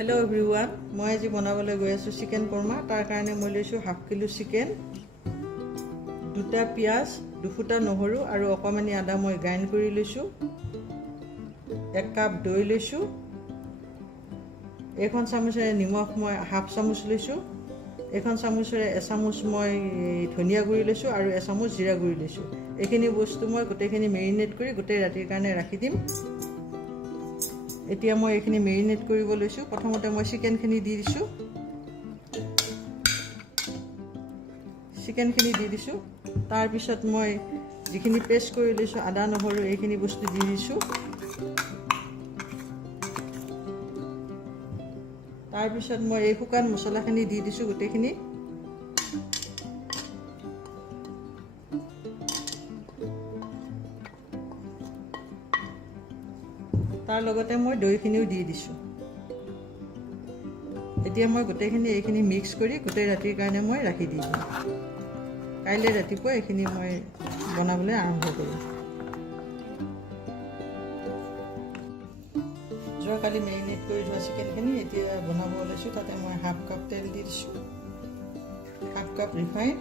Hello everyone मैं आज बनाबले गई आसो चिकेन कोरमा तार कारणे मैं लैसो हाफ किलो चिकेन दुटा पियाज दुफुटा নহৰু और अकमानी आदा मैं ग्राइंड कर लैसो 1 कप दही लैसो एखन चामुचेरे निमख मैं हाफ चामुच लैसो एखन चामुचेरे एचामुच मैं धनिया गुड़ी लैसो और एचामुच जीरा गुड़ी लैसो एखिनि बस्तु मैं गोटेइखिनि मेरिनेट कर गोटे रातिर कारणे राखि दिम এতিয়া মই এখিনি মেৰিনেট কৰিব লৈছো প্ৰথমতে মই চিকেনখিনি দি দিছো তাৰ পিছত মই যিখিনি পেষ্ট কৰি লৈছো আদা নহৰু এইখিনি বস্তু দি দিছো তাৰ পিছত মই এই শুকান মছলাখিনি দি দিছো গোটেইখিনি तार लगते मैं दहीखिनिও दी दिसो एतिया मैं गोटेइखिनि एखिनि मिक्स करी गोटे रातिर कारणे मैं राखि दी दिम काइले रातिपुवा एखिनि मैं बनाबले आरम्भ करिम जो काली मेरिनेट करि जोआ चिकेनखिनि एतिया बनाब ओलाइছো ताते मैं हाफ कप तेल दी दिसो हाफ कप रिफाइन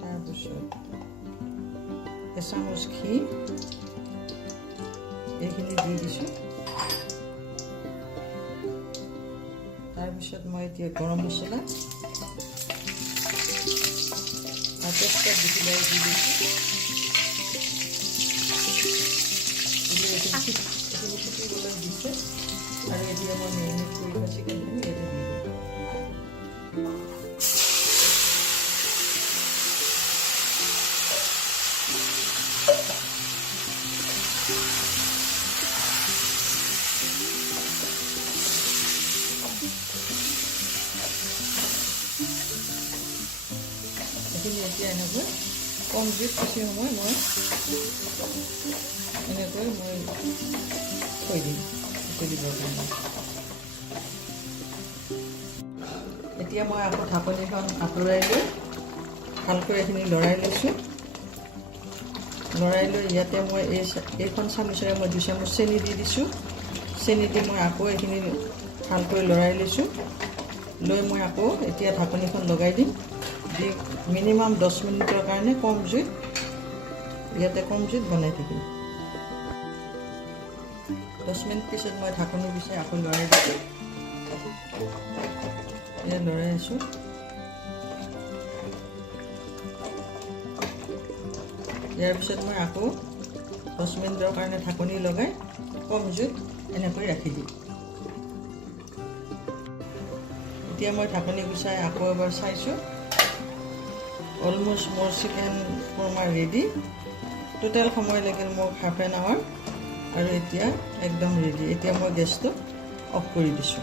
तार पिছত एचामुच घी এইখিনি দি দিছো তাৰ পিছত মই এতিয়া গৰম মছলা আৰু তেজপাত দি দিছো আৰু এতিয়া মই মেৰিনেট কৰি থোৱা চিকেনখিনি ইয়াতে দি দিম कम जुट किसी समय मैं थी दी এতিয়া मैं आको ढाकनिखन आतৰাই লৈ ভালকৈ এখিনি লৰাই লৈছো লৰাই লৈ ইয়াতে মই এইখন চামুচেৰে মই 2 চামুচ চেনি দি দিছো চেনি দি মই আকৌ এখিনি ভালকৈ লৰাই লৈছো লৈ মই আকৌ এতিয়া ঢাকনিখন লগাই দিম मिनिमाम 10 मिनिटर कारणे कम जुट इते कम जुट बनाई थी 10 मिनिट पिछत मैं ढाकनी पिछे आको लड़ाई दिसो ये लड़ाई आसो यार पिछत मैं आको 10 मिनिटर कारणे ढाकनी लगाई कम जुट एनेকৈ राखि दी इतिया मैं ढाकनी गुचाई आको एबार चाइছো Almost more chicken korma ready. Total समय लगे मोर हाफ एन आवर और एतिया एकदम रेडी एतिया मैं गैस तो ऑफ कर दिसो।